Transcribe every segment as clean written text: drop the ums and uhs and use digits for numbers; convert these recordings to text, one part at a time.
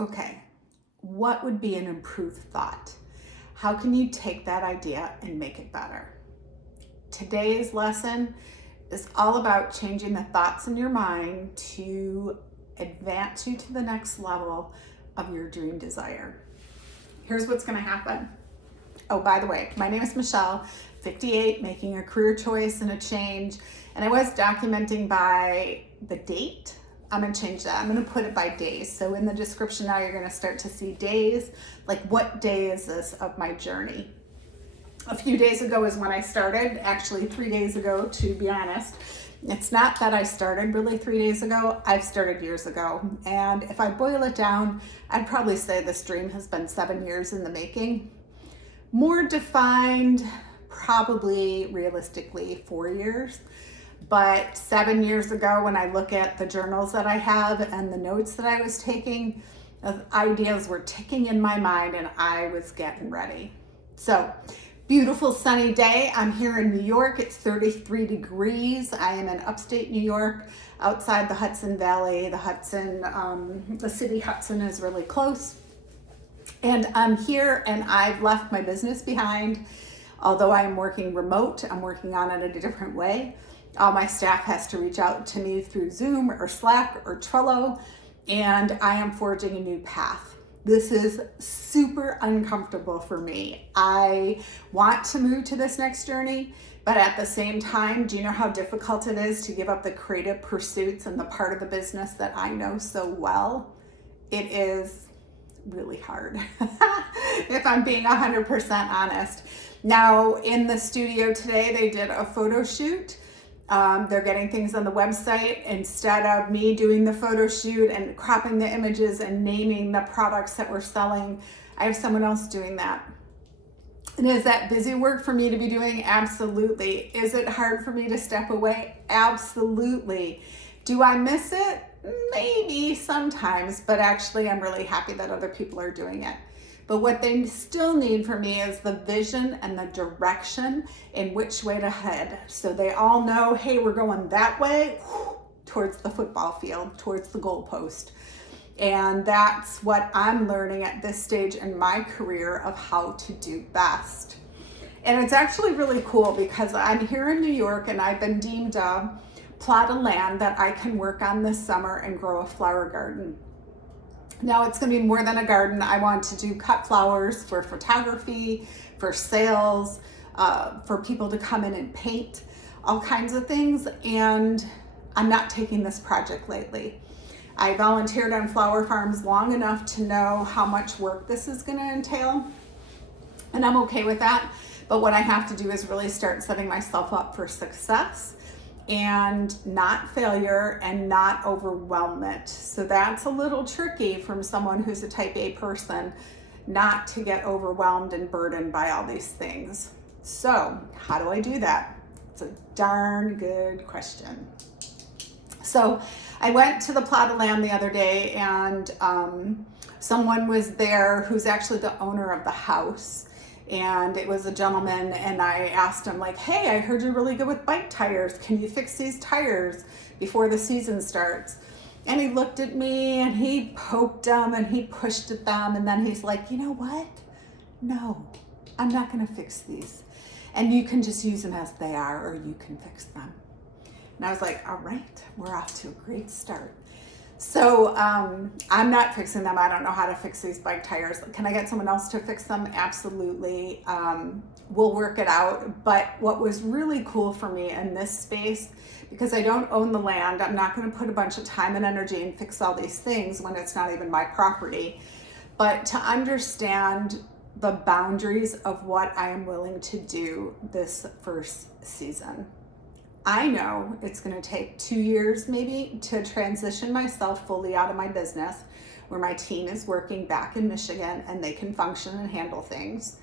Okay, what would be an improved thought? How can you take that idea and make it better? Today's lesson is all about changing the thoughts in your mind to advance you to the next level of your dream desire. Here's what's going to happen. Oh, by the way, my name is Michelle, 58, making a career choice and a change. And I was documenting by the date. I'm going to change that. I'm going to put it by days. So in the description now, you're going to start to see days, like what day is this of my journey? A few days ago is when I started, actually 3 days ago, to be honest. It's not that I started really 3 days ago. I've started years ago. And if I boil it down, I'd probably say this dream has been 7 years in the making. More defined, probably realistically 4 years. But 7 years ago, when I look at the journals that I have and the notes that I was taking, the ideas were ticking in my mind and I was getting ready. So, beautiful sunny day. I'm here in New York. It's 33 degrees. I am in upstate New York, outside the Hudson Valley. The city Hudson is really close. And I'm here and I've left my business behind. Although I am working remote, I'm working on it in a different way. All my staff has to reach out to me through Zoom or Slack or Trello, and I am forging a new path. This is super uncomfortable for me. I want to move to this next journey, but at the same time, do you know how difficult it is to give up the creative pursuits and the part of the business that I know so well? It is really hard, if I'm being 100% honest. Now, in the studio today, they did a photo shoot. They're getting things on the website. Instead of me doing the photo shoot and cropping the images and naming the products that we're selling, I have someone else doing that. And is that busy work for me to be doing? Absolutely. Is it hard for me to step away? Absolutely. Do I miss it? Maybe sometimes, but actually I'm really happy that other people are doing it. But what they still need from me is the vision and the direction in which way to head. So they all know, hey, we're going that way, towards the football field, towards the goalpost. And that's what I'm learning at this stage in my career of how to do best. And it's actually really cool because I'm here in New York and I've been deemed a plot of land that I can work on this summer and grow a flower garden. Now it's going to be more than a garden. I want to do cut flowers for photography, for sales, for people to come in and paint, all kinds of things. And I'm not taking this project lightly. I volunteered on flower farms long enough to know how much work this is going to entail. And I'm okay with that. But what I have to do is really start setting myself up for success and not failure and not overwhelm it. So that's a little tricky from someone who's a type A person, not to get overwhelmed and burdened by all these things. So how do I do that? It's a darn good question. So I went to the plot of land the other day and someone was there who's actually the owner of the house. And it was a gentleman, and I asked him, like, hey, I heard you're really good with bike tires. Can you fix these tires before the season starts? And he looked at me and he poked them and he pushed at them. And then he's like, you know what? No, I'm not going to fix these. And you can just use them as they are, or you can fix them. And I was like, all right, we're off to a great start. So I'm not fixing them. I don't know how to fix these bike tires. Can I get someone else to fix them? Absolutely. We'll work it out. But what was really cool for me in this space, because I don't own the land, I'm not going to put a bunch of time and energy and fix all these things when it's not even my property. But to understand the boundaries of what I am willing to do this first season. I know it's going to take 2 years maybe to transition myself fully out of my business, where my team is working back in Michigan and they can function and handle things.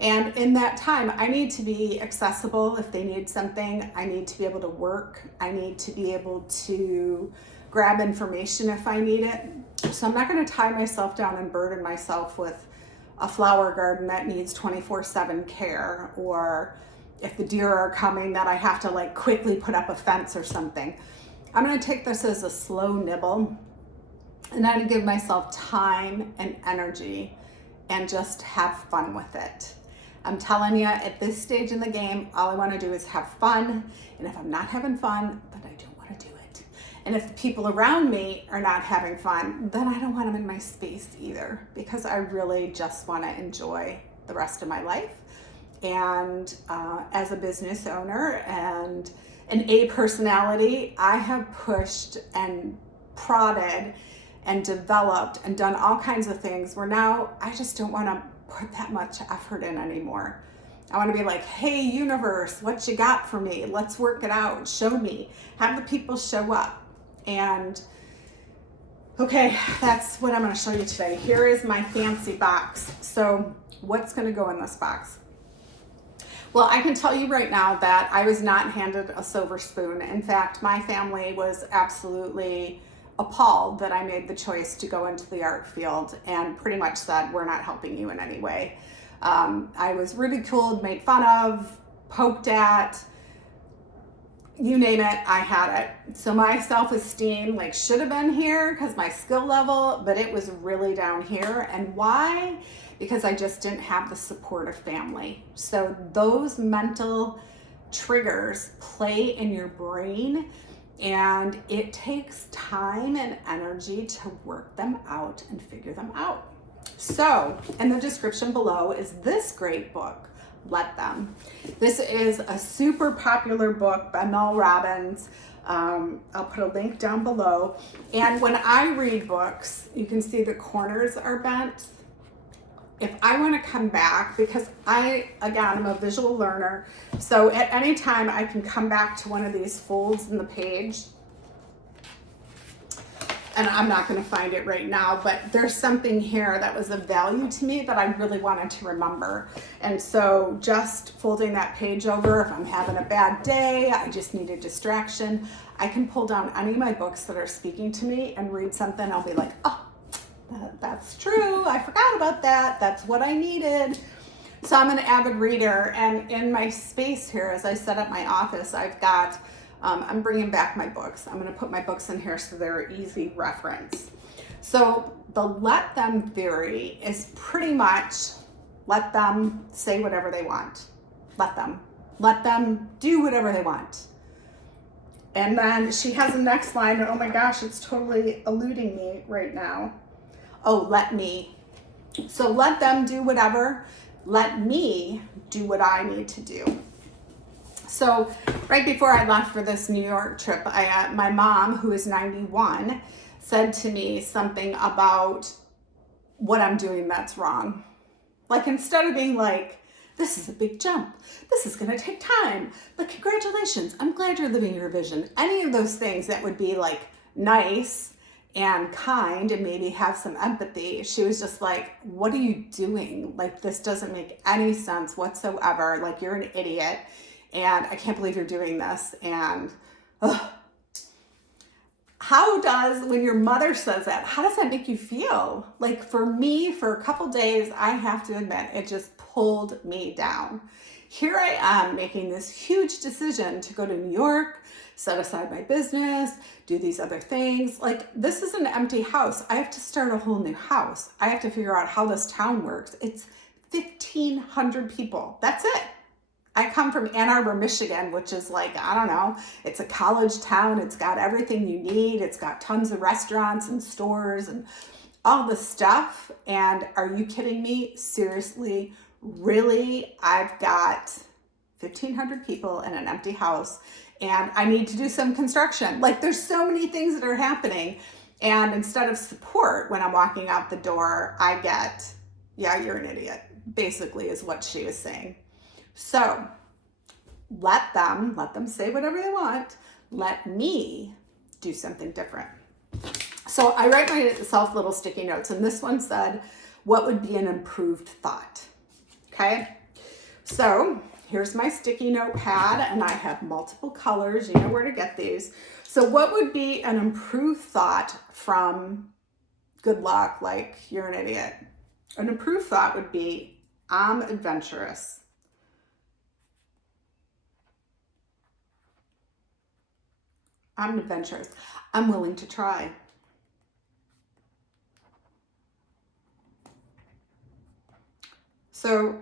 And in that time, I need to be accessible if they need something. I need to be able to work. I need to be able to grab information if I need it. So I'm not going to tie myself down and burden myself with a flower garden that needs 24/7 care, or if the deer are coming that I have to like quickly put up a fence or something. I'm going to take this as a slow nibble And I give myself time and energy and just have fun with it. I'm telling you, at this stage in the game, all I want to do is have fun. And if I'm not having fun, then I don't want to do it. And if the people around me are not having fun, then I don't want them in my space either, because I really just want to enjoy the rest of my life. And as a business owner and an A personality, I have pushed and prodded and developed and done all kinds of things where now I just don't want to put that much effort in anymore. I want to be like, hey, universe, what you got for me? Let's work it out. Show me. Have the people show up. And okay, that's what I'm going to show you today. Here is my fancy box. So what's going to go in this box? Well, I can tell you right now that I was not handed a silver spoon. In fact, my family was absolutely appalled that I made the choice to go into the art field and pretty much said, we're not helping you in any way. I was ridiculed, made fun of, poked at, you name it, I had it. So my self-esteem should have been here because my skill level, but it was really down here. And why? Because I just didn't have the support of family. So those mental triggers play in your brain, and it takes time and energy to work them out and figure them out. So in the description below is this great book, Let Them. This is a super popular book by Mel Robbins. I'll put a link down below. And when I read books, you can see the corners are bent. If I want to come back, because I'm a visual learner, so at any time I can come back to one of these folds in the page, and I'm not going to find it right now, but there's something here that was of value to me that I really wanted to remember. And so just folding that page over, if I'm having a bad day, I just need a distraction, I can pull down any of my books that are speaking to me and read something. I'll be like, oh, that's true. I forgot about that. That's what I needed. So I'm an avid reader, and in my space here, as I set up my office, I've got, I'm bringing back my books. I'm going to put my books in here so they're easy reference. So the let them theory is pretty much let them say whatever they want. Let them do whatever they want. And then she has the next line. Oh my gosh, it's totally eluding me right now. Oh, let me. So let them do whatever. Let me do what I need to do. So right before I left for this New York trip, my mom, who is 91, said to me something about what I'm doing that's wrong. Instead of being like, this is a big jump, this is going to take time, congratulations, I'm glad you're living your vision. Any of those things that would be nice and kind and maybe have some empathy. She was just like, what are you doing? This doesn't make any sense whatsoever. You're an idiot. And I can't believe you're doing this. And when your mother says that, how does that make you feel? For me, for a couple days, I have to admit, it just pulled me down. Here I am making this huge decision to go to New York, set aside my business, do these other things. This is an empty house. I have to start a whole new house. I have to figure out how this town works. It's 1,500 people. That's it. I come from Ann Arbor, Michigan, which is I don't know, it's a college town. It's got everything you need. It's got tons of restaurants and stores and all this stuff. And are you kidding me? Seriously? Really? I've got 1,500 people in an empty house, and I need to do some construction. There's so many things that are happening. And instead of support when I'm walking out the door, I get, yeah, you're an idiot, basically is what she was saying. So let them say whatever they want. Let me do something different. So I write myself little sticky notes, and this one said, what would be an improved thought? Okay. So here's my sticky notepad, and I have multiple colors. You know where to get these. So what would be an improved thought from good luck, you're an idiot? An improved thought would be, I'm adventurous. I'm adventurous. I'm willing to try. So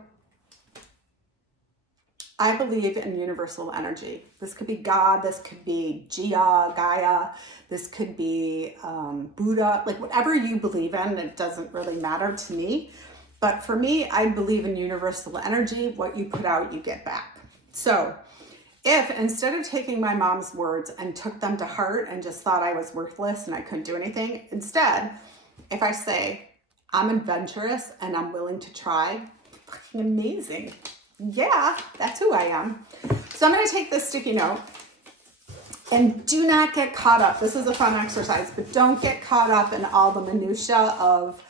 I believe in universal energy. This could be God, this could be Gaia, this could be Buddha, like whatever you believe in, it doesn't really matter to me. But for me, I believe in universal energy. What you put out, you get back. So if instead of taking my mom's words and took them to heart and just thought I was worthless and I couldn't do anything, instead, if I say, I'm adventurous and I'm willing to try, fucking amazing. Yeah, that's who I am. So I'm going to take this sticky note and do not get caught up. This is a fun exercise, but don't get caught up in all the minutia of,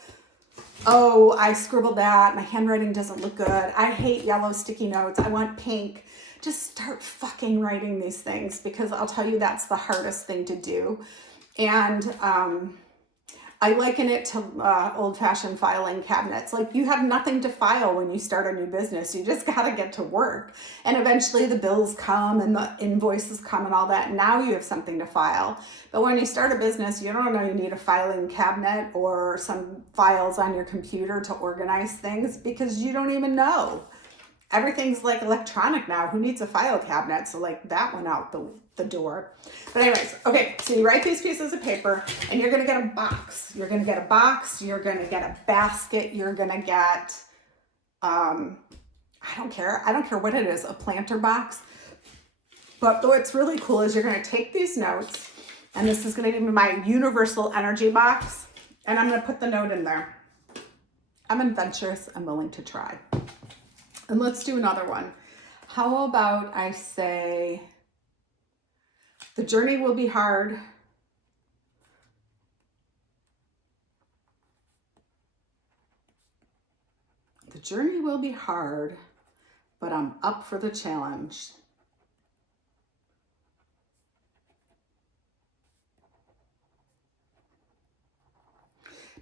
oh, I scribbled that. My handwriting doesn't look good. I hate yellow sticky notes. I want pink. Just start fucking writing these things, because I'll tell you that's the hardest thing to do. And I liken it to old-fashioned filing cabinets. Like, you have nothing to file when you start a new business. You just got to get to work. And eventually the bills come and the invoices come and all that. Now you have something to file. But when you start a business, you don't know you need a filing cabinet or some files on your computer to organize things, because you don't even know. Everything's like electronic now. Who needs a file cabinet? So like that went out the door. But anyways, okay, so you write these pieces of paper and you're gonna get a box. You're gonna get a box, you're gonna get a basket, you're gonna get, I don't care what it is, a planter box. But what's really cool is you're gonna take these notes, and this is gonna be my universal energy box, and I'm gonna put the note in there. I'm adventurous, I'm willing to try. And let's do another one. How about I say, the journey will be hard. The journey will be hard, but I'm up for the challenge.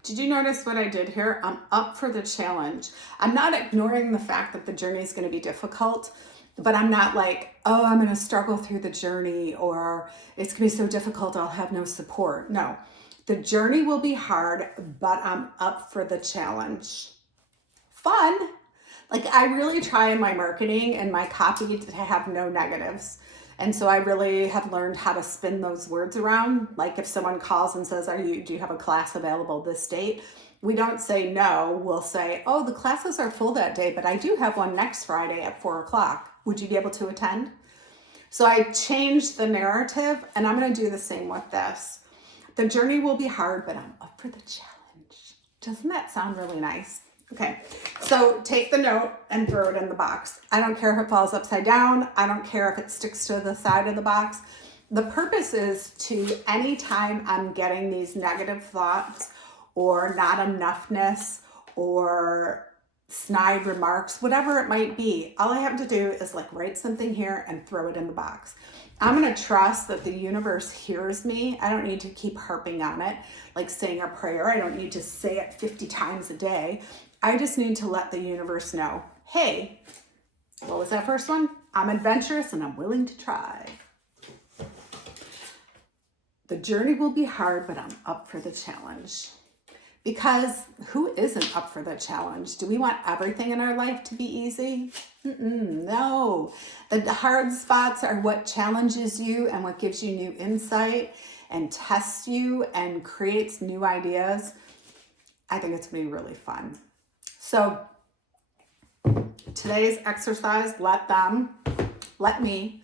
Did you notice what I did here? I'm up for the challenge. I'm not ignoring the fact that the journey is going to be difficult, but I'm not like, oh, I'm going to struggle through the journey, or it's going to be so difficult I'll have no support. No, the journey will be hard, but I'm up for the challenge. Fun. Like, I really try in my marketing and my copy to have no negatives. And so I really have learned how to spin those words around. Like, if someone calls and says, do you have a class available this date? We don't say no. We'll say, oh, the classes are full that day, but I do have one next Friday at 4:00. Would you be able to attend? So I changed the narrative, and I'm going to do the same with this. The journey will be hard, but I'm up for the challenge. Doesn't that sound really nice? Okay, so take the note and throw it in the box. I don't care if it falls upside down. I don't care if it sticks to the side of the box. The purpose is to, anytime I'm getting these negative thoughts or not enoughness or snide remarks, whatever it might be, all I have to do is like write something here and throw it in the box. I'm going to trust that the universe hears me. I don't need to keep harping on it, like saying a prayer. I don't need to say it 50 times a day. I just need to let the universe know, hey, what was that first one? I'm adventurous and I'm willing to try. The journey will be hard, but I'm up for the challenge. Because who isn't up for the challenge? Do we want everything in our life to be easy? No. The hard spots are what challenges you and what gives you new insight and tests you and creates new ideas. I think it's going to be really fun. So today's exercise, let me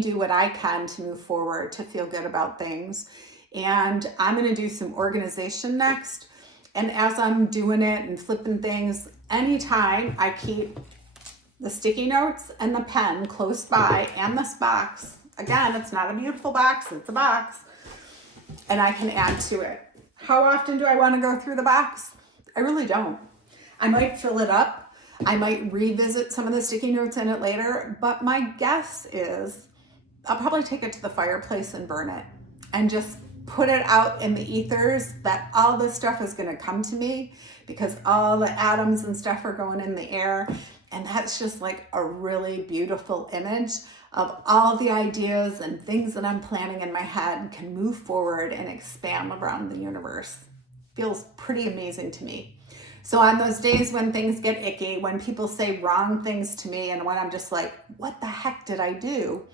do what I can to move forward, to feel good about things. And I'm going to do some organization next. And as I'm doing it and flipping things, anytime I keep the sticky notes and the pen close by and this box, again, it's not a beautiful box, it's a box, and I can add to it. How often do I want to go through the box? I really don't. I might fill it up. I might revisit some of the sticky notes in it later, but my guess is I'll probably take it to the fireplace and burn it and just put it out in the ethers that all this stuff is going to come to me, because all the atoms and stuff are going in the air. And that's just like a really beautiful image of all the ideas and things that I'm planning in my head can move forward and expand around the universe. Feels pretty amazing to me. So on those days when things get icky, when people say wrong things to me, and when I'm just like, what the heck did I do?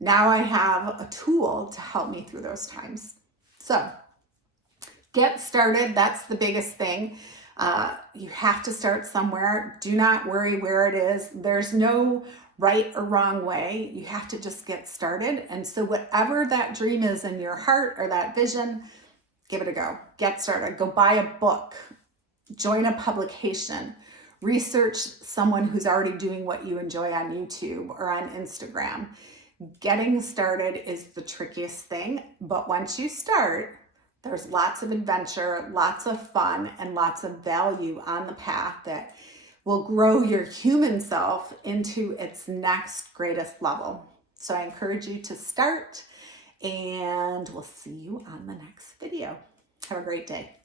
Now I have a tool to help me through those times. So get started. That's the biggest thing. You have to start somewhere. Do not worry where it is. There's no right or wrong way. You have to just get started. And so whatever that dream is in your heart or that vision, give it a go. Get started. Go buy a book. Join a publication. Research someone who's already doing what you enjoy on YouTube or on Instagram. Getting started is the trickiest thing, but once you start, there's lots of adventure, lots of fun, and lots of value on the path that will grow your human self into its next greatest level. So I encourage you to start, and we'll see you on the next video. Have a great day.